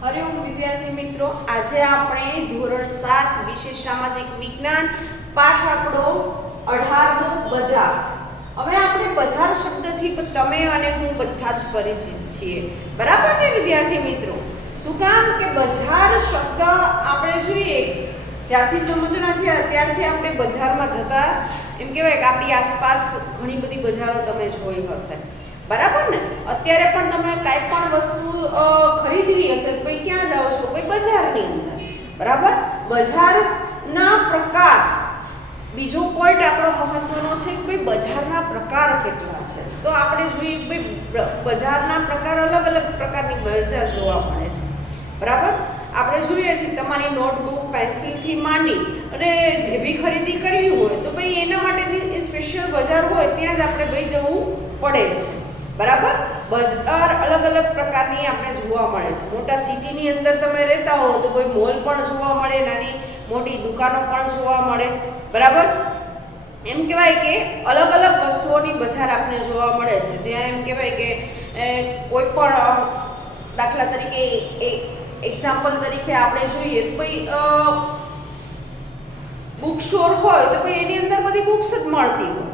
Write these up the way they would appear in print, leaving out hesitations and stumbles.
હરિઓમ વિદ્યાર્થી મિત્રો, આજે આપણે ધોરણ 7 વિષય સામાજિક વિજ્ઞાન પાઠ આપણો 18નો બજાર. હવે આપણે બજાર શબ્દથી તમે અને હું બધા જ પરિચિત છીએ, બરાબર ને વિદ્યાર્થી મિત્રો? શું કામ કે બજાર શબ્દ આપણે જોઈએ જ્યારથી સમજણા થયા ત્યારથી આપણે બજારમાં જતા, એમ કહેવાય કે આપણી આસપાસ ઘણી બધી બજારો તમે જોઈ હશે, બરાબર ને? અત્યારે પણ તમે કાંઈ પણ વસ્તુ ખરીદવી હશે તો ભાઈ ક્યાં જાઓ છો? ભાઈ બજારની અંદર, બરાબર? બજારના પ્રકાર, બીજો પોઈન્ટ આપણો મહત્વનો છે કે ભાઈ બજારના પ્રકાર કેટલા છે. તો આપણે જોઈએ ભાઈ બજારના પ્રકાર, અલગ અલગ પ્રકારની બજાર જોવા મળે છે, બરાબર? આપણે જોઈએ છીએ તમારી નોટબુક, પેન્સિલથી માંડી અને જે બી ખરીદી કરવી હોય તો ભાઈ એના માટેની સ્પેશિયલ બજાર હોય ત્યાં જ આપણે ભાઈ જવું પડે છે, બરાબર? બજાર અલગ અલગ પ્રકારની આપણે જોવા મળે છે. મોટા સિટીની અંદર તમે રહેતા હો તો ભાઈ મોલ પણ જોવા મળે, નાની મોટી દુકાનો પણ જોવા મળે, બરાબર? એમ કહેવાય કે અલગ અલગ વસ્તુઓની બજાર આપણે જોવા મળે છે, જ્યાં એમ કહેવાય કે કોઈ પણ દાખલા તરીકે એક્ઝામ્પલ તરીકે આપણે જોઈએ તો ભાઈ બુક સ્ટોર હોય તો ભાઈ એની અંદર બધી બુક્સ જ મળતી હોય.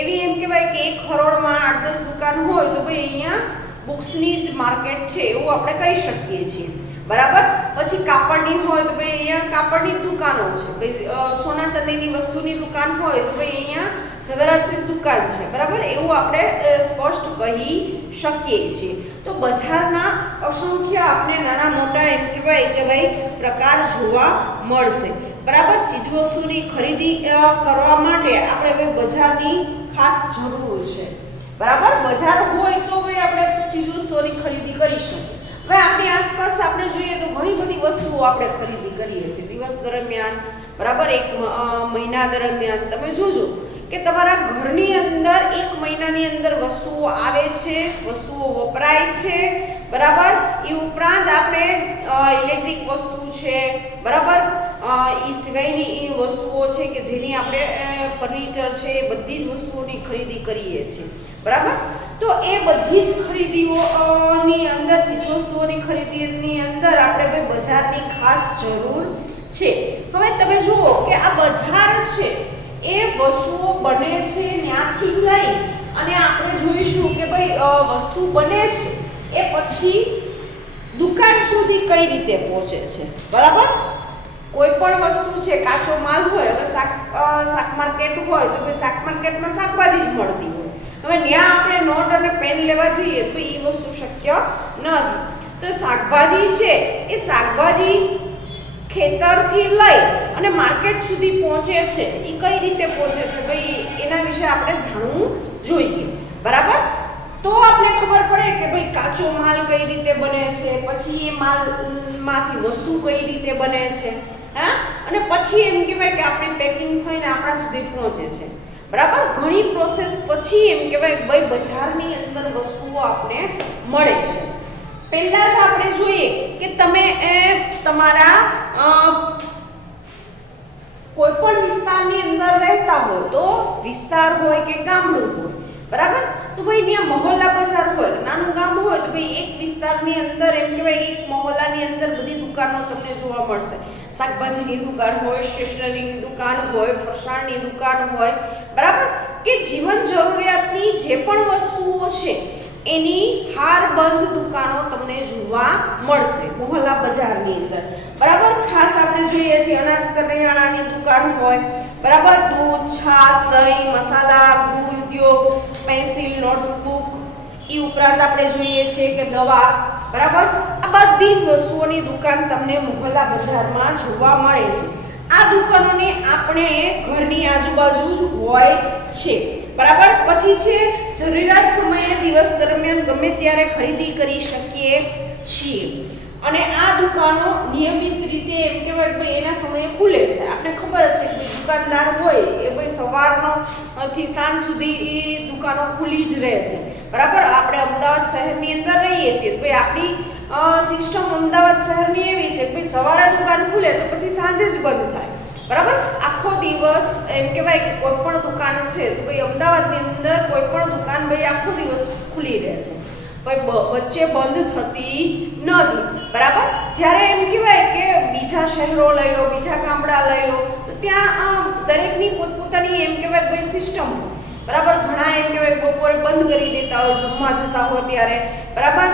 એવી એમ કહેવાય કે એક હરોળમાં 8-10 દુકાન હોય તો ભાઈ અહીંયા બુક્સની જ માર્કેટ છે એવું આપણે કહી શકીએ છીએ, બરાબર? પછી કાપડની હોય તો ભાઈ અહીંયા કાપડની જ દુકાનો છે. ભાઈ સોના ચાંદીની વસ્તુની દુકાન હોય તો ભાઈ અહીંયા ઝવેરાતની દુકાન છે, બરાબર? એવું આપણે સ્પષ્ટ કહી શકીએ છીએ. તો બજારના અસંખ્ય આપણે નાના મોટા એમ કહેવાય કે ભાઈ પ્રકાર જોવા મળશે, બરાબર? ચીજવસ્તુની ખરીદી કરવા માટે આપણે હવે બજારની ખાસ જરૂર છે, બરાબર? બજાર હોય તો ભાઈ આપણે ચીજવસ્તુઓની ખરીદી કરી શકીએ. હવે આપણી આસપાસ આપણે જોઈએ તો ઘણી બધી વસ્તુઓ આપણે ખરીદી કરીએ છીએ દિવસ દરમિયાન, બરાબર? એક મહિના દરમિયાન તમે જોજો કે તમારા ઘરની અંદર એક મહિનાની અંદર વસ્તુઓ આવે છે, વસ્તુઓ વપરાય છે, બરાબર? એ ઉપરાંત આપણે ઇલેક્ટ્રિક વસ્તુ છે, બરાબર? એ સિવાયની એ વસ્તુઓ છે કે જેની આપણે ફર્નિચર છે, એ બધી જ વસ્તુઓની ખરીદી કરીએ છીએ, બરાબર? તો એ બધી જ ખરીદીઓની અંદર, ચીજવસ્તુઓની ખરીદીની અંદર આપણે બજારની ખાસ જરૂર છે. હવે તમે જુઓ કે આ બજાર છે એ વસ્તુઓ બને છે ત્યાંથી લઈ અને આપણે જોઈશું કે ભાઈ વસ્તુ બને છે એ પછી દુકાન સુધી કઈ રીતે પહોંચે છે, બરાબર? કોઈ પણ વસ્તુ છે, કાચો માલ હોય, હવે શાક માર્કેટ હોય તો ભાઈ શાક માર્કેટમાં શાકભાજી જ મળતી હોય. હવે ત્યાં આપણે નોટ અને પેન લેવા જઈએ તો એ વસ્તુ શક્ય નથી. તો શાકભાજી છે એ શાકભાજી ખેતરથી લઈ અને માર્કેટ સુધી પહોંચે છે, એ કઈ રીતે પહોંચે છે ભાઈ એના વિશે આપણે જાણવું જોઈએ, બરાબર? તો આપણે ખબર પડે કે ભાઈ કાચો માલ કઈ રીતે બને છે, પછી એ માલમાંથી વસ્તુ કઈ રીતે બને છે, હા? અને પછી એમ કહેવાય કે આપણી પેકિંગ થઈને આપણા સુધી પહોંચે છે, બરાબર? ઘણી પ્રોસેસ પછી એમ કહેવાય ભાઈ બજારની અંદર વસ્તુઓ આપણે મળે છે. પહેલા જ આપણે જોઈએ કે તમે તમારા કોઈ પણ વિસ્તારની અંદર રહેતા હોય, તો વિસ્તાર હોય કે ગામડું હોય, બરાબર? તો ભાઈ ત્યાં મહોલ્લા બજાર હોય, નાનું ગામ હોય તો ભાઈ એક વિસ્તારની અંદર એમ કહેવાય એક મહોલ્લાની અંદર બધી દુકાનો તમને જોવા મળશે. શાકભાજીની દુકાન હોય, સ્ટેશનરીની દુકાન હોય, ફરસાણની દુકાન હોય, બરાબર? કે જીવન જરૂરિયાતની જે પણ વસ્તુઓ છે એની હારબંધ દુકાનો તમને જોવા મળશે મહોલ્લા બજારની અંદર, બરાબર? ખાસ આપણે જોઈએ છીએ અનાજ કરિયાણાની દુકાન હોય, બરાબર? દૂધ, છાશ, દહીં, મસાલા, ગૃહ ઉદ્યોગ, પેન્સિલ, નોટબુક, એ ઉપરાંત આપણે જોઈએ છીએ કે દવા, બરાબર? આ બધી જ વસ્તુઓની દુકાન તમને મહોલ્લા બજારમાં જોવા મળે છે. આ દુકાનોની આપણે ઘરની આજુબાજુ જ હોય છે, બરાબર? પછી છે જરૂરિયાત સમયે દિવસ દરમિયાન ગમે ત્યારે ખરીદી કરી શકીએ છીએ. અને આ દુકાનો નિયમિત રીતે એમ કહેવાય કે ભાઈ એના સમયે ખુલે છે. આપણે ખબર જ છે કે દુકાનદાર હોય એ ભાઈ સવારનો થી સાંજ સુધી એ દુકાનો ખુલ્લી જ રહે છે, બરાબર? આપણે અમદાવાદ શહેરની અંદર રહીએ છીએ તો ભાઈ આપણી સિસ્ટમ અમદાવાદ શહેરની એવી છે કે ભાઈ સવારે દુકાન ખુલે તો પછી સાંજે જ બંધ થાય, બરાબર? આખો દિવસ એમ કહેવાય કે કોઈ પણ દુકાન છે તો ભાઈ અમદાવાદની અંદર કોઈ પણ દુકાન ભાઈ આખો દિવસ ખુલ્લી રહે છે. ભાઈ વચ્ચે બંધ થતી નથી, બરાબર. જ્યારે એમ કહેવાય કે બીજા શહેરો લઈ લો, બીજા ગામડા લઈ લો, તો ત્યાં દરેકની પોતપોતાની એમ કહેવાય ભાઈ સિસ્ટમ, બરાબર. ઘણા એમ કહેવાય બપોરે બંધ કરી દેતા હોય જમવા જતા હોય ત્યારે, બરાબર.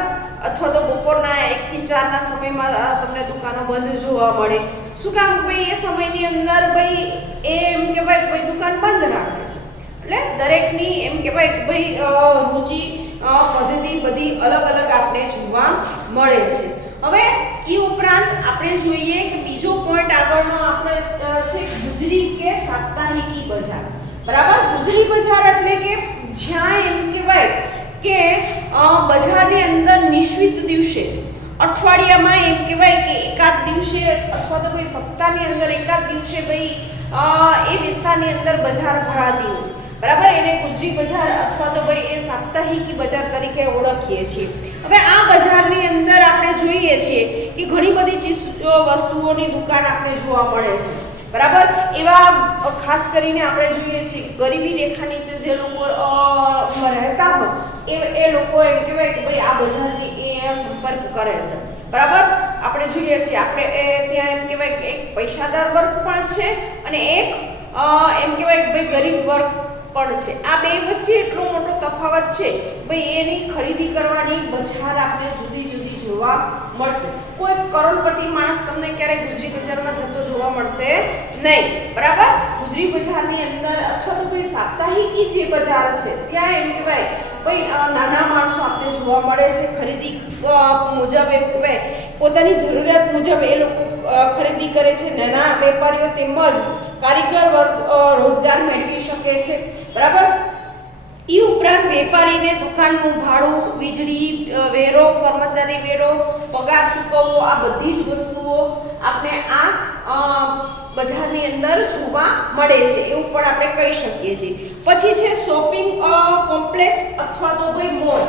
અથવા તો બપોરના 1 થી 4 ના સમયમાં તમને દુકાનો બંધ જોવા મળે. શું કામ ભાઈ એ સમયની અંદર ભાઈ એમ કહેવાય ભાઈ દુકાન બંધ રાખે છે. એટલે દરેકની એમ કહેવાય ભાઈ રુચિ પદ્ધતિ બધી અલગ અલગ આપણે જોવા મળે છે. હવે એ ઉપરાંત આપણે જોઈએ કે બીજો પોઈન્ટ આગળનો આપણે છે ગુજરી કે સાપ્તાહિકી બજાર, બરાબર. ગુજરી બજાર એટલે કે જ્યાં એમ કહેવાય કે બજારની અંદર નિશ્ચિત દિવસે જ અઠવાડિયામાં એમ કહેવાય કે એકાદ દિવસે અથવા તો ભાઈ સપ્તાહની અંદર એકાદ દિવસે ભાઈ એ વિસ્તારની અંદર બજાર ભરાતી હોય, બરાબર. એને ગુજરી બજાર અથવા તો ભાઈ એ સાપ્તાહિકી બજાર તરીકે ઓળખીએ છીએ. હવે આ બજારની અંદર આપણે જોઈએ છીએ કે ઘણી બધી વસ્તુઓની દુકાન આપણે જોવા મળે છે, બરાબર. એવા ખાસ કરીને આપણે જોઈએ છીએ ગરીબી રેખા નીચે જે લોકો રહેતા હોય એ લોકો એમ કહેવાય કે ભાઈ આ બજારની એ સંપર્ક કરે છે, બરાબર. આપણે જોઈએ છીએ આપણે ત્યાં એમ કહેવાય કે એક પૈસાદાર વર્ગ પણ છે અને એક એમ કહેવાય કે ભાઈ ગરીબ વર્ગ પણ છે. આ બે વચ્ચે એટલો મોટો તફાવત છે ભાઈ એની ખરીદી કરવાની બજાર આપણે જુદી જુદી જોવા મળશે. કોઈ કરોડપતિ માણસ તમને ક્યારેય ગુજરી બજારમાં જતો જોવા મળશે નહીં, બરાબર. ગુજરી બજારની અંદર અથવા તો કોઈ સાપ્તાહિકી જે બજાર છે ત્યાં એમ કહેવાય ભાઈ નાના માણસો આપણે જોવા મળે છે. ખરીદી મુજબ એમ કહેવાય પોતાની જરૂરિયાત મુજબ એ લોકો ખરીદી કરે છે. નાના વેપારીઓ તેમજ કારીગર વર્ગ રોજગાર મેળવી શકે છે, બરાબર. એ ઉપરાંત વેપારીને દુકાનનું ભાડું, વીજળી વેરો, કર્મચારી વેરો, પગાર ચૂકવવો, આ બધી જ વસ્તુઓ આપણે આ બજારની અંદર જોવા મળે છે એવું પણ આપણે કહી શકીએ છીએ. પછી છે શોપિંગ કોમ્પ્લેક્સ અથવા તો ભાઈ મોલ.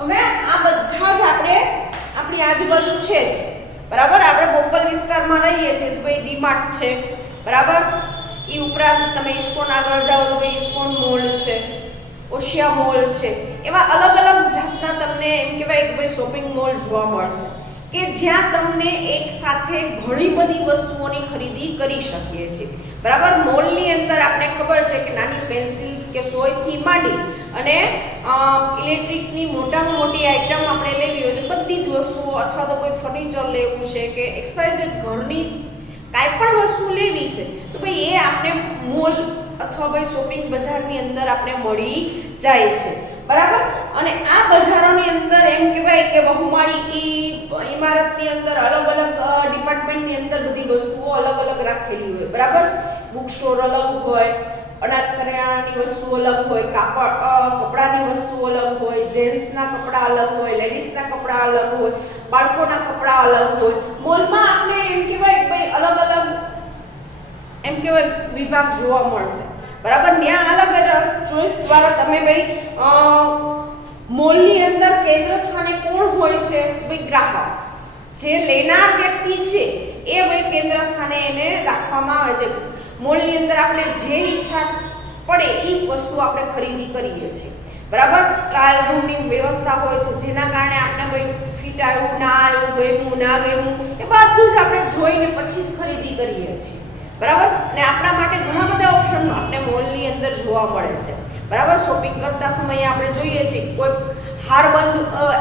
હવે આ બધા જ આપણે આપણી આજુબાજુ છે જ, બરાબર. આપણે બોપલ વિસ્તારમાં રહીએ છીએ તો ભાઈ ડીમાર્ટ છે, બરાબર. એ ઉપરાંત તમે ઇસ્કોન આગળ જાઓ તો ભાઈ ઇસ્કોન મોલ છે, ઓશિયા મોલ છે. એવા અલગ અલગ જાતના તમને એમ કહેવાય કે ભાઈ શોપિંગ મોલ જોવા મળશે કે જ્યાં તમને એક સાથે ઘણી બધી વસ્તુઓની ખરીદી કરી શકીએ છીએ, બરાબર. મોલની અંદર આપણે ખબર છે કે નાની પેન્સિલ કે સોયથી માંડી અને ઇલેક્ટ્રિકની મોટામાં મોટી આઈટમ આપણે લેવી હોય તો બધી જ વસ્તુઓ, અથવા તો કોઈ ફર્નિચર લેવું છે કે XYZ ઘરની કાંઈ પણ વસ્તુ લેવી છે તો ભાઈ એ આપણે મોલ અથવા ભાઈ શોપિંગ બજારની અંદર આપણે મળી જાય છે, બરાબર. અને આ બજારોની અંદર એમ કહેવાય કે બહુમાળી ઇમારતની અંદર અલગ અલગ ડિપાર્ટમેન્ટની અંદર બધી વસ્તુઓ અલગ અલગ રાખેલી હોય, બરાબર. બુક સ્ટોર અલગ હોય, અનાજ કરિયાણાની વસ્તુ અલગ હોય, કપડાની વસ્તુ અલગ હોય, જેન્ટ્સના કપડાં અલગ હોય, લેડીઝના કપડાં અલગ હોય, બાળકોના કપડાં અલગ હોય. મોલમાં આપણે એમ કહેવાય કે ભાઈ અલગ અલગ એમ કહેવાય વિભાગ જોવા મળશે, બરાબર. ત્યાં અલગ અલગ ચોઈસ દ્વારા તમે ભાઈ મોલની અંદર કેન્દ્ર સ્થાને કોણ હોય છે? ભાઈ ગ્રાહક, જે લેનાર વ્યક્તિ છે એ ભાઈ કેન્દ્ર સ્થાને એને રાખવામાં આવે છે. મોલની અંદર આપણે જે ઈચ્છા પડે એ વસ્તુ આપણે ખરીદી કરીએ છીએ, બરાબર. ટ્રાયલ રૂમની વ્યવસ્થા હોય છે જેના કારણે આપણે ભાઈ ફિટ આવ્યું ના આવ્યું, ગમ્યું ના ગમ્યું એ બધું જ આપણે જોઈને પછી જ ખરીદી કરીએ છીએ, બરાબર. અને આપણા માટે ઘણા બધા ઓપ્શન આપણે મોલની અંદર જોવા મળે છે, બરાબર. શોપિંગ કરતા સમયે આપણે જોઈએ છીએ કોઈ હારબંધ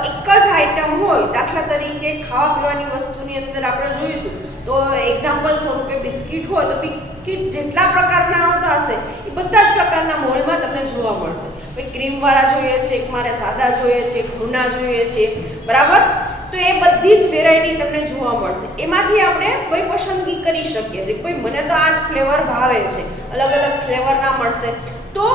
એક જ આઈટમ હોય, દાખલા તરીકે ખાવા પીવાની વસ્તુની અંદર આપણે જોઈશું તો એક્ઝામ્પલ સ્વરૂપે બિસ્કિટ હોય તો બિસ્કિટ જેટલા પ્રકારના આવતા હશે એ બધા જ પ્રકારના મોલમાં તમને જોવા મળશે. ભાઈ ક્રીમવાળા જોઈએ છે, મારે સાદા જોઈએ છે, ઘઉંના જોઈએ છે, બરાબર. તો એ બધી જ વેરાયટી તમને જોવા મળશે. એમાંથી આપણે કોઈ પસંદગી કરી શકીએ છીએ. કોઈ મને તો આ જ ફ્લેવર ભાવે છે, અલગ અલગ ફ્લેવરના મળશે. તો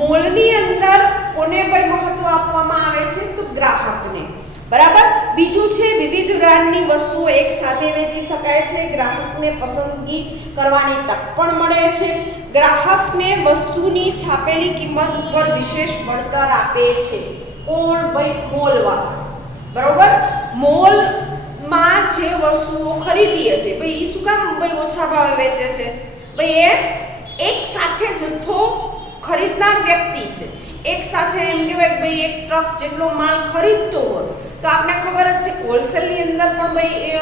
મોલની અંદર કોને ભાઈ મહત્વ આપવામાં આવે છે? તો ગ્રાહકને, બરાબર. બીજું છે વિવિધ બ્રાન્ડની વસ્તુઓ એક સાથે વેચી શકાય છે. ગ્રાહકને પસંદગી કરવાની તક પણ મળે છે. ગ્રાહકને વસ્તુની છાપેલી કિંમત ઉપર વિશેષ વળતર આપે છે. કોણ? ભાઈ મોલવાળા, બરોબર. મોલમાં જે વસ્તુઓ ખરીદીએ છે ભાઈ એ શું કામ ભાઈ ઓછા ભાવે વેચે છે? ભાઈ એ એક સાથે જથ્થો ખરીદનાર વ્યક્તિ છે એક સાથે એમ કહેવાય કે ભાઈ એક ટ્રક જેટલો માલ ખરીદતો હોય તો આપણે ખબર જ છે હોલસેલની અંદર પણ ભાઈ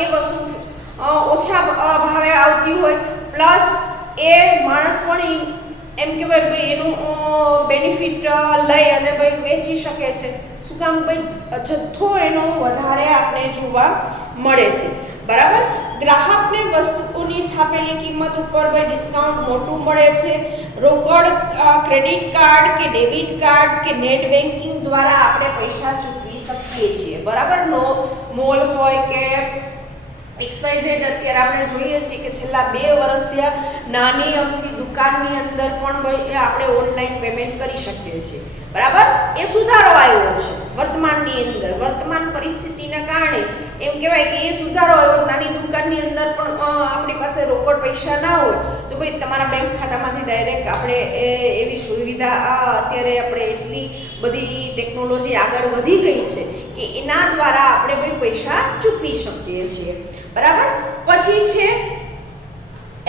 એ વસ્તુ ઓછા ભાવે આવતી હોય, પ્લસ એ માણસ પણ એમ કહેવાય ભાઈ એનું બેનિફિટ લઈ અને ભાઈ વેચી શકે છે. શું કામ ભાઈ જથ્થો એનો વધારે આપણે જોવા મળે છે. બરાબર. ગ્રાહકને વસ્તુઓની છાપેલી કિંમત ઉપર ભાઈ ડિસ્કાઉન્ટ મોટું મળે છે. રોકડ, ક્રેડિટ કાર્ડ કે ડેબિટ કાર્ડ કે નેટ બેન્કિંગ દ્વારા આપણે પૈસા ચૂકવી શકીએ છીએ. બરાબર. નો મોલ હોય કે XYZ અત્યારે આપણે જોઈએ છીએ કે છેલ્લા 2 વર્ષથી નાની અમથી દુકાનની અંદર પણ ભાઈ આપણે ઓનલાઈન પેમેન્ટ કરી શકીએ છીએ. બરાબર. એ સુધારો આવ્યો છે વર્તમાનની અંદર. વર્તમાન પરિસ્થિતિના કારણે એમ કહેવાય કે એ સુધારો આવ્યો. નાની દુકાનની અંદર પણ આપણી પાસે રોકડ પૈસા ના હોય તો ભાઈ તમારા બેંક ખાતામાંથી ડાયરેક્ટ આપણે એવી સુવિધા અત્યારે આપણે એટલી બધી ટેકનોલોજી આગળ વધી ગઈ છે કે એના દ્વારા આપણે ભાઈ પૈસા ચૂકવી શકીએ છીએ. બરાબર. પછી છે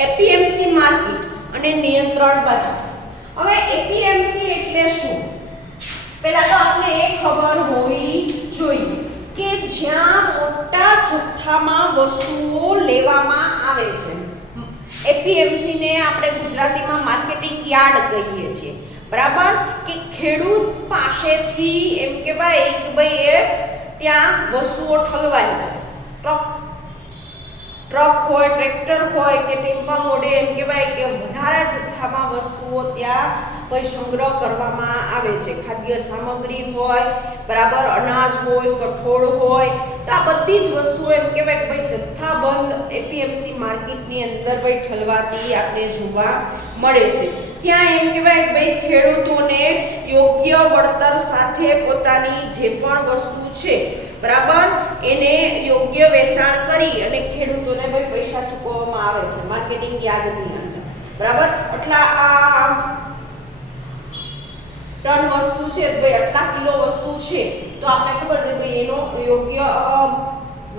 એપીએમસી માર્કેટ અને નિયંત્રણ બજાર. હવે એપીએમસી એટલે શું? પહેલા તો આપણે એ ખબર હોવી જોઈએ કે જ્યાં મોટા જથ્થામાં વસ્તુઓ લેવામાં આવે છે. એપીએમસી ને આપણે ગુજરાતીમાં માર્કેટિંગ યાર્ડ કહીએ છીએ. બરાબર. કે ખેડૂત પાસેથી એમ કહેવાય કે ભાઈ એ ત્યાં વસ્તુઓ ઠલવાય છે. ટ્રક હોય, ટ્રેક્ટર હોય કે ટેમ્પા મોડે એમ કહેવાય કે વધારે જથ્થામાં વસ્તુઓ ત્યાં ભાઈ સંગ્રહ કરવામાં આવે છે. ખાદ્ય સામગ્રી હોય, બરાબર, અનાજ હોય, કઠોળ હોય, તો આ બધી જ વસ્તુઓ એમ કહેવાય કે ભાઈ જથ્થાબંધ એપીએમસી માર્કેટની અંદર ભાઈ ઠલવાતી આપણે જોવા મળે છે. ત્યાં એમ કહેવાય કે ભાઈ ખેડૂતોને યોગ્ય વળતર સાથે પોતાની જે પણ વસ્તુ છે, બરાબર, એને યોગ્ય વેચાણ કરી અને ખેડૂતોને ભાઈ પૈસા ચૂકવવામાં આવે છે માર્કેટિંગ યાર્ડની અંદર. બરાબર. આટલા આ ટન વસ્તુ છે ભાઈ, આટલા કિલો વસ્તુ છે તો આપણે ખબર છે ભાઈ એનો યોગ્ય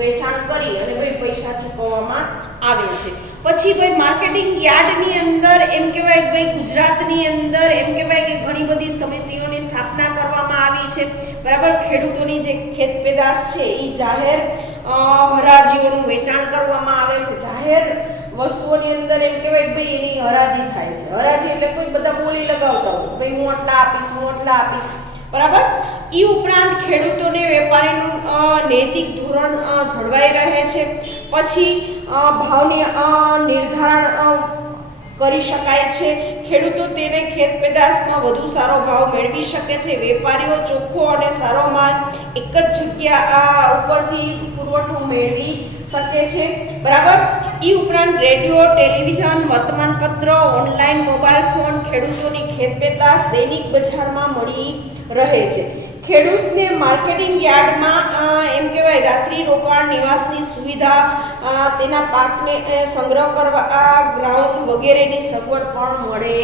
વેચાણ કરી અને ભાઈ પૈસા ચૂકવવામાં આવે છે. પછી ભાઈ માર્કેટિંગ યાર્ડની અંદર એમ કહેવાય કે ભાઈ ગુજરાતની અંદર એમ કહેવાય કે ઘણી બધી સમિતિઓની સ્થાપના કરવામાં આવી છે. બરાબર. ખેડૂતોની જે ખેત પેદાશ છે એ જાહેર હરાજીઓનું વેચાણ કરવામાં આવે છે. જાહેર વસ્તુઓની અંદર એમ કહેવાય કે ભાઈ એની હરાજી થાય છે. હરાજી એટલે કોઈ બધા બોલી લગાવતા હોય ભાઈ હું આટલા આપીશ, હું આટલા આપીશ. બરાબર. એ ઉપરાંત ખેડૂતોને વેપારીનું નૈતિક ધોરણ જળવાઈ રહે છે. પછી ભાવની નિર્ધારણ કરી શકાય છે. ખેડૂતો તેને ખેત પેદાશમાં વધુ સારો ભાવ મેળવી શકે છે. વેપારીઓ ચોખ્ખો અને સારો માલ એક જ જગ્યા ઉપરથી પુરવઠો મેળવી શકે છે. બરાબર. એ ઉપરાંત રેડિયો, ટેલિવિઝન, વર્તમાનપત્ર, ઓનલાઈન મોબાઈલ ફોન ખેડૂતોની ખેત પેદાશ દૈનિક બજારમાં મળી રહે છે. ખેડૂતને માર્કેટિંગ યાર્ડમાં એમ કહેવાય રાત્રિ રોકાણ, નિવાસની સુવિધા, તેના પાકને સંગ્રહ કરવા ગ્રાઉન્ડ વગેરેની સગવડ પણ મળે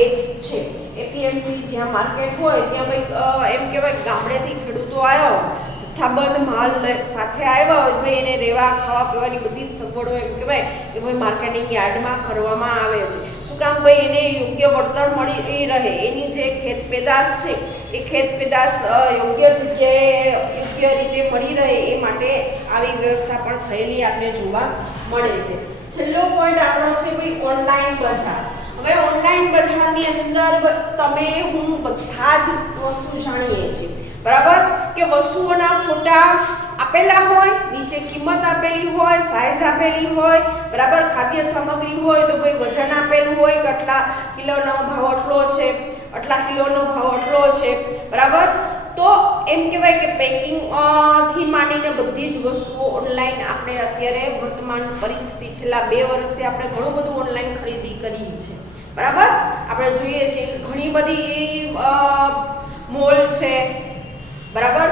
છે. એપીએમસી જ્યાં માર્કેટ હોય ત્યાં ભાઈ એમ કહેવાય ગામડેથી ખેડૂતો આવ્યા હોય, જથ્થાબંધ માલ સાથે આવ્યા હોય ભાઈ એને રહેવા, ખાવા, પીવાની બધી જ સગવડો એમ કહેવાય કે ભાઈ માર્કેટિંગ યાર્ડમાં કરવામાં આવે છે. શું કામ ભાઈ એને યોગ્ય વળતર મળી રહે, એની જે ખેત પેદાશ છે એ ખેત પેદાશ યોગ્ય જગ્યાએ યોગ્ય રીતે મળી રહે એ માટે આવી વ્યવસ્થા પણ થયેલી આપણે જોવા મળે છે. છેલ્લો પોઈન્ટ આપણો છે ભાઈ ઓનલાઈન બજાર. હવે ઓનલાઈન બજારની અંદર તમે હું બધા જ વસ્તુ જાણીએ છીએ. બરાબર. કે વસ્તુઓના ફોટા આપેલા હોય, નીચે કિંમત આપેલી હોય, સાઈઝ આપેલી હોય, બરાબર, ખાદ્ય સામગ્રી હોય તો ભાઈ વજન આપેલું હોય કે આટલા કિલોનો ભાવ આટલો છે, આટલા કિલોનો ભાવ આટલો છે. બરાબર. તો એમ કહેવાય કે પેકિંગ થી માંડીને બધી જ વસ્તુઓ ઓનલાઈન આપણે અત્યારે વર્તમાન પરિસ્થિતિ છેલ્લા 2 વર્ષથી આપણે ઘણું બધું ઓનલાઈન ખરીદી કરી છે. બરાબર. આપણે જોઈએ છીએ ઘણી બધી મોલ છે. બરાબર.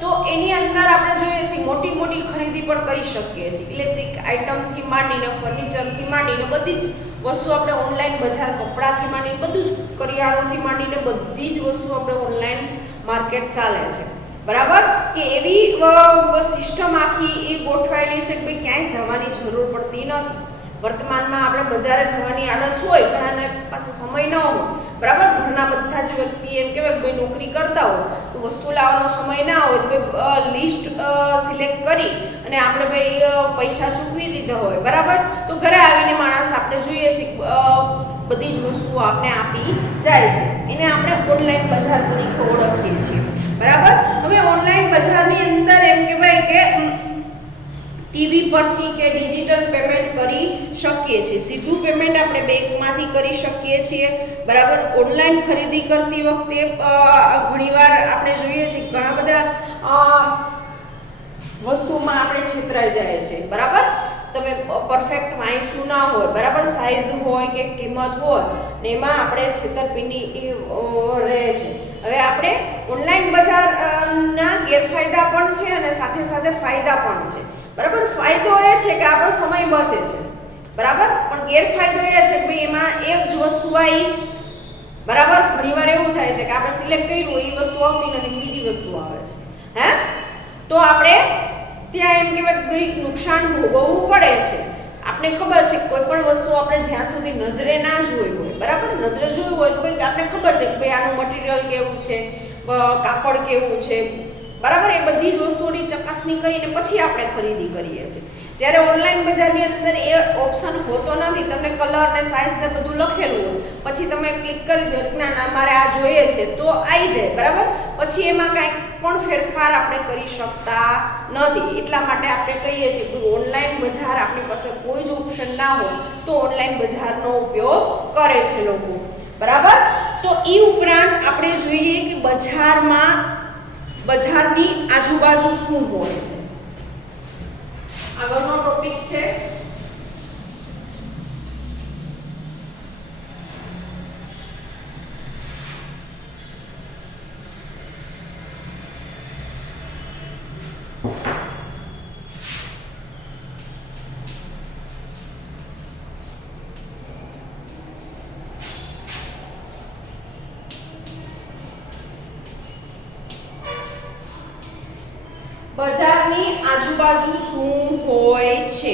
તો એની અંદર આપણે જોઈએ છીએ મોટી મોટી ખરીદી પણ કરી શકીએ છીએ. ઇલેક્ટ્રિક આઇટમથી માંડીને ફર્નિચરથી માંડીને બધી જ વસ્તુ આપણે ઓનલાઈન બજાર, કપડાથી માંડીને બધું જ કરિયાણાથી માંડીને બધી જ વસ્તુ આપણે ઓનલાઈન માર્કેટ ચાલે છે. બરાબર. કે એવી સિસ્ટમ આખી એ ગોઠવાયેલી છે કે ભાઈ ક્યાંય જવાની જરૂર પડતી નથી. વર્તમાનમાં આપણે બજારે જવાની આળસ હોય, ઘણાને પાસે સમય ન હોય, બરાબર, ઘરના બધા જ વ્યક્તિ એમ કહેવાય કે ભાઈ નોકરી કરતા હોય તો વસ્તુ લાવવાનો સમય ના હોય તો ભાઈ લિસ્ટ સિલેક્ટ કરી અને આપણે ભાઈ પૈસા ચૂકવી દીધા હોય, બરાબર, તો ઘરે આવીને માણસ આપણે જોઈએ છે બધી જ વસ્તુઓ આપણે આપી જાય છે. એને આપણે ઓનલાઈન બજાર તરીકે ઓળખીએ છીએ, બરાબર. હવે ઓનલાઈન બજારની અંદર એમ કહેવાય કે ટીવી પરથી કે ડિજિટલ પેમેન્ટ કરી શકીએ છીએ, સીધું પેમેન્ટ આપણે બેંકમાંથી કરી શકીએ છીએ, બરાબર. ઓનલાઈન ખરીદી કરતી વખતે ઘણીવાર આપણે જોઈએ છીએ ઘણા બધા વસ્તુમાં આપણે છેતરાઈ જાય છે, બરાબર. તમે પરફેક્ટ વાંચ્યું ના હોય, બરાબર, સાઈઝ હોય કે કિંમત હોય ને એમાં આપણે છેતરપિંડી રહે છે. હવે આપણે ઓનલાઈન બજારના ગેરફાયદા પણ છે અને સાથે સાથે ફાયદા પણ છે, બરાબર. ફાયદો એ છે કે આપણો સમય બચે છે, બરાબર, પણ ગેરફાયદો એ છે કે ભાઈ એમાં એક જ વસ્તુ આવી, બરાબર. ઘણીવાર એવું થાય છે કે આપણે સિલેક્ટ કર્યું એ વસ્તુ આવતી નથી, બીજી વસ્તુ આવે છે, હે, તો આપણે ત્યાં એમ કહેવાય કંઈક નુકસાન ભોગવવું પડે છે. આપણે ખબર છે કોઈ પણ વસ્તુ આપણે જ્યાં સુધી નજરે ના જોઈ હોય, બરાબર, નજરે જોયું હોય તો ભાઈ આપણે ખબર છે કે ભાઈ આનું મટીરિયલ કેવું છે, કાપડ કેવું છે, બરાબર, એ બધી જ વસ્તુઓની ચકાસણી કરીને પછી આપણે ખરીદી કરીએ છીએ. જ્યારે ઓનલાઈન બજારની અંદર એ ઓપ્શન હોતો નથી, તમને કલર ને સાઇઝ ને બધું લખેલું હોય, પછી તમે ક્લિક કરી દો કે ના મારે આ જોઈએ છે તો આવી જાય, બરાબર. પછી એમાં કાંઈ પણ ફેરફાર આપણે કરી શકતા નથી. એટલા માટે આપણે કહીએ છીએ કે ઓનલાઈન બજાર આપણી પાસે કોઈ જ ઓપ્શન ના હોય તો ઓનલાઈન બજારનો ઉપયોગ કરે છે લોકો, બરાબર. તો એ ઉપરાંત આપણે જોઈએ કે બજારની આજુબાજુ શું હોય છે. આગળનો ટોપિક છે બજારની આજુબાજુ શું હોય છે.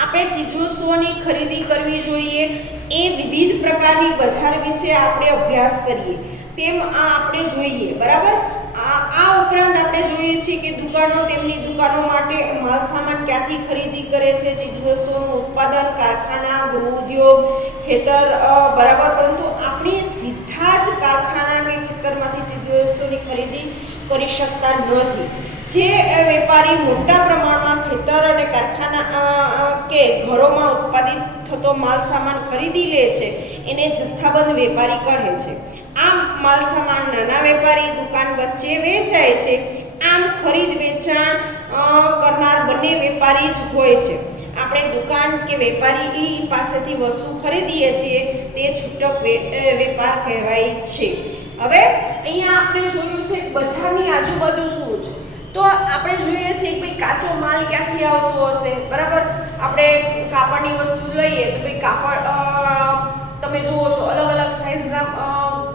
આપણે ચીજવસ્તુઓની ખરીદી કરવી જોઈએ એ વિવિધ પ્રકારની બજાર વિશે આપણે અભ્યાસ કરીએ તેમ આ આપણે જોઈએ, બરાબર. આ ઉપરાંત આપણે જોઈએ છીએ કે દુકાનો તેમની દુકાનો માટે માલ સામાન ક્યાંથી ખરીદી કરે છે, ચીજવસ્તુઓનું ઉત્પાદન, કારખાના, ગૃહ ઉદ્યોગ, ખેતર, બરાબર. પરંતુ આપણે સીધા જ કારખાના કે ખેતરમાંથી ચીજવસ્તુઓની ખરીદી કરી શકતા નથી. જે વેપારી મોટા પ્રમાણમાં ખેતર અને કારખાના કે ઘરોમાં ઉત્પાદિત થતો માલ સામાન ખરીદી લે છે એને જથ્થાબંધ વેપારી કહે છે. આમ માલ સામાન નાના વેપારી દુકાન વચ્ચે વેચાય છે. આમ ખરીદ વેચાણ કરનાર બંને વેપારી જ હોય છે. આપણે દુકાન કે વેપારી પાસેથી વસ્તુ ખરીદીએ છીએ તે છૂટક વેપાર કહેવાય છે. હવે અહીંયા આપણે જોયું છે બજારની આજુબાજુ શું છે, તો આપણે જોઈએ છીએ કે ભાઈ કાચો માલ ક્યાંથી આવતો હશે, બરાબર. આપણે કાપડની વસ્તુ લઈએ તો ભાઈ કાપડ તમે જુઓ છો અલગ અલગ સાઈઝના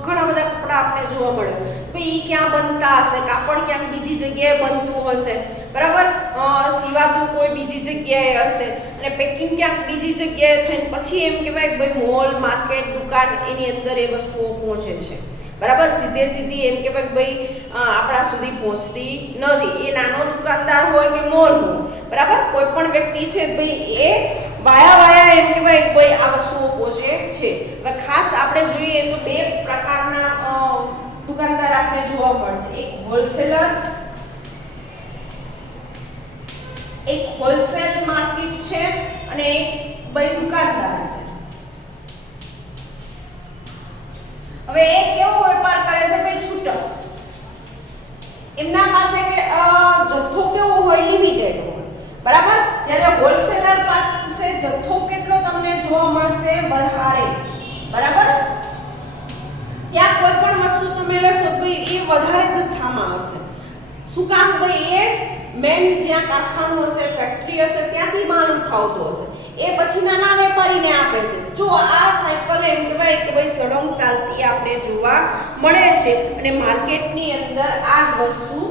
ઘણા બધા કપડા આપણે જોવા મળે, ભાઈ એ ક્યાં બનતા હશે, કાપડ ક્યાંક બીજી જગ્યાએ બનતું હશે, બરાબર, સીવાતું કોઈ બીજી જગ્યાએ હશે અને પેકિંગ ક્યાંક બીજી જગ્યાએ થઈને પછી એમ કહેવાય કે ભાઈ મોલ, માર્કેટ, દુકાન એની અંદર એ વસ્તુઓ પહોંચે છે, બરાબર. સીધી એમ કે ભાઈ આપણા સુધી પહોંચતી નથી. એ નાનો દુકાનદાર હોય કે મોલ હોય, બરાબર, કોઈ પણ વ્યક્તિ છે ભાઈ એ વાયા એમ કે ભાઈ આ વસ્તુઓ પહોંચે છે. હવે ખાસ આપણે જોઈએ તો બે પ્રકારના દુકાનદાર આપણે જોવા મળશે. એક હોલસેલ માર્કેટ છે અને એક ભાઈ દુકાનદાર છે. હવે એ કેવો વેપાર કરે છે ભાઈ છૂટક. એમના પાસે જથ્થો કેવો હોય, લિમિટેડ હોય, બરાબર. જ્યારે હોલસેલર પાસે જથ્થો કેટલો તમને જોવા મળશે, વધારે, બરાબર. ત્યાં કોઈ પણ વસ્તુ તમે લેશો તો ભાઈ એ વધારે જથ્થામાં હશે. શું કામ, ભાઈ એ મેન જ્યાં કારખાનું હશે, ફેક્ટરી હશે ત્યાંથી માલ ઉઠાવતો હશે, એ પછી નાના વેપારીને આપે છે. જો આ સાયકલ એમ કહેવાય કે ભાઈ સળંગ ચાલતી આપણે જોવા મળે છે અને માર્કેટની અંદર આ જ વસ્તુ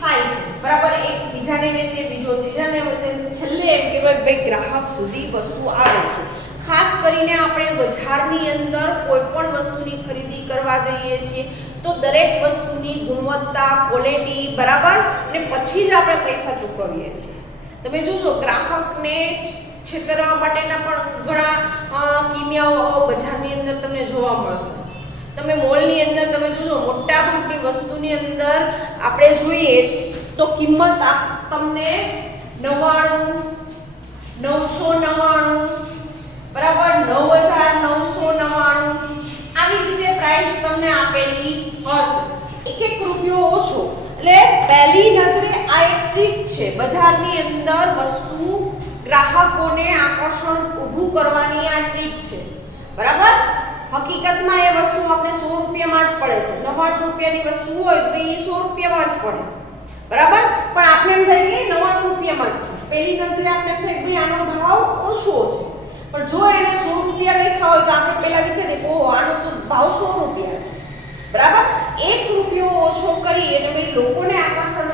થાય છે, બરાબર. એક બીજાને વેચે, બીજો ત્રીજાને વેચે, છેલ્લે એમ કે ભાઈ ગ્રાહક સુધી વસ્તુ આવે છે. ખાસ કરીને આપણે બજારની અંદર કોઈ પણ વસ્તુની ખરીદી કરવા જઈએ છીએ તો દરેક વસ્તુની ગુણવત્તા, ક્વોલિટી, બરાબર, અને પછી જ આપણે પૈસા ચૂકવીએ છીએ. તમે જોજો ગ્રાહકને છેતરવા માટેના પણ ઘણા કિમિયાઓ બજારની અંદર તમને જોવા મળશે. તમે મોલની અંદર તમે જોજો મોટા ભાગની વસ્તુની અંદર આપણે જોઈએ તો કિંમત તમને 99, 999, બરાબર, 9999 આવી રીતે પ્રાઇસ તમને આપેલી હશે. એક રૂપિયો ઓછો. એટલે પહેલી નજરે આ એક ટ્રીક છે બજારની અંદર વસ્તુ ગ્રાહકોને આકર્ષણ ઊભું કરવાની. આ ટ્રીક છે, બરાબર. હકીકતમાં એ વસ્તુ આપણે 100 રૂપિયામાં જ પડે છે. 99 રૂપિયાની વસ્તુ હોય તો એ 100 રૂપિયામાં જ પડે, બરાબર. પણ આપણે એમ થાય કે 99 રૂપિયામાં જ છે. પહેલી નજરે આપણે એમ થાય કે ભાઈ આનો ભાવ ઓછો છે, પણ જો એને 100 રૂપિયા લખ્યા હોય તો આપણે પહેલા વિચારીએ ઓહો આનો તો ભાવ 100 રૂપિયા છે, બરાબર. 1 રૂપિયો ઓછો કરી અને ભાઈ લોકોને આકર્ષણ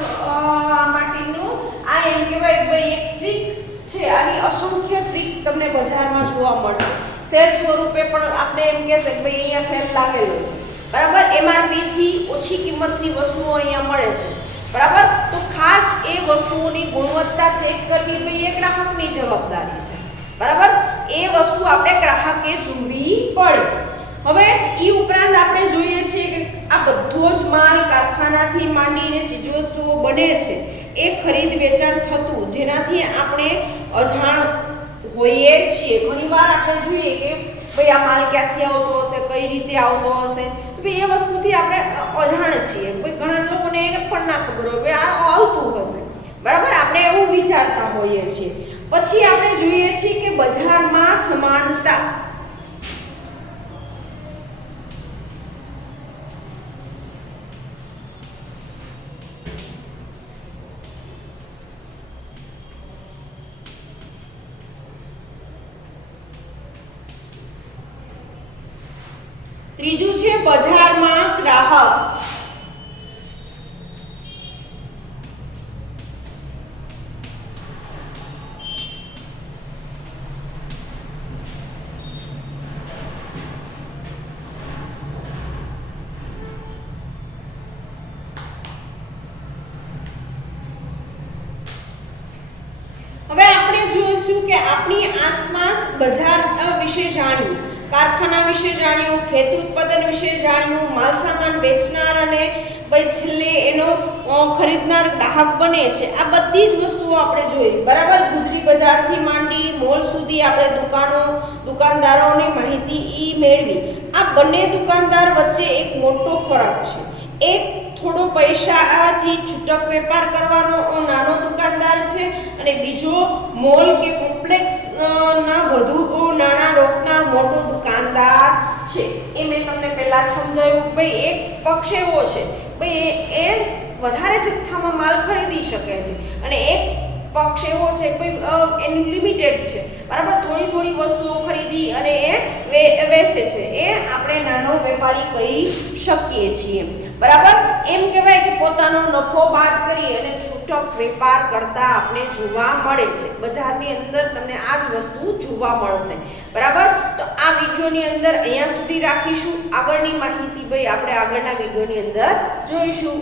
માટેનું આ એમ કહેવાય ભાઈ એક ટ્રીક છે. આવી અસંખ્ય ટ્રીક તમને બજારમાં જોવા મળશે. સેલ સ્વરૂપે પણ આપણે એમ કહેશે કે ભાઈ અહીંયા સેલ લાગેલો છે, બરાબર. MRP થી ઓછી કિંમતની વસ્તુઓ અહીંયા મળે છે, બરાબર. તો ખાસ એ વસ્તુઓની ગુણવત્તા ચેક કરવી ભાઈ એ ગ્રાહકની જવાબદારી છે, બરાબર. એ વસ્તુ આપણે ગ્રાહકે જોવી પડે. હવે ઈ ઉપરાંત આપણે જોઈએ છીએ કે આ બધો જ માલ કારખાનાથી માંડીને ચીજવસ્તુઓ બને છે એ ખરીદ વેચાણ થતું જેનાથી આપણે અજાણ હોઈએ છીએ. ઘણીવાર આપણે જોઈએ કે ભાઈ આ માલ ક્યાંથી આવતો હશે, કઈ રીતે આવતો હશે, તો ભાઈ એ વસ્તુથી આપણે અજાણ છીએ. ભાઈ ઘણા લોકોને એ પણ ના ખબર હોય ભાઈ આ આવતું હશે, બરાબર. આપણે એવું વિચારતા હોઈએ છીએ. પછી આપણે જોઈએ છીએ કે બજારમાં સમાનતા. ત્રીજું છે બજારમાં ગ્રાહક. હવે આપણે જોઈશું કે આપણી આસપાસ બજાર વિશે જાણ્યું, કારખાના વિશે જાણ્યું, ખેતી ઉત્પાદન વિશે જાણ્યું, માલ સામાન વેચનાર અને પછી છેલ્લે એનો ખરીદનાર ગ્રાહક બને છે. આ બધી જ વસ્તુઓ આપણે જોઈ, બરાબર. ગુજરી બજારથી માંડી મોલ સુધી આપણે દુકાનદારોની માહિતી મેળવી. આ બંને દુકાનદાર વચ્ચે એક મોટો ફરક છે. એક થોડો પૈસાથી છૂટક વેપાર કરવાનો નાનો દુકાનદાર છે અને બીજો મોલ કે કોમ્પ્લેક્સ ના વધુ નાણાં રોકનાર મોટો દુકાનદાર છે. એ મેં તમને પહેલા જ સમજાવ્યું. ભાઈ એક પક્ષ એવો છે ભાઈ એ વધારે જથ્થામાં માલ ખરીદી શકે છે અને એક પક્ષ એવો છે કે ભાઈ એનું લિમિટેડ છે, બરાબર. થોડી થોડી વસ્તુઓ ખરીદી અને એ વેચે છે. એ આપણે નાનો વેપારી કહી શકીએ છીએ, બરાબર. એમ કહેવાય કે પોતાનો નફો બાદ કરી અને છૂટક વેપાર કરતા આપણે જોવા મળે છે. બજારની અંદર તમને આ જ વસ્તુ જોવા મળશે, બરાબર. તો આ વિડીયોની અંદર અહીંયા સુધી રાખીશું. આગળની માહિતી ભાઈ આપણે આગળના વિડીયોની અંદર જોઈશું.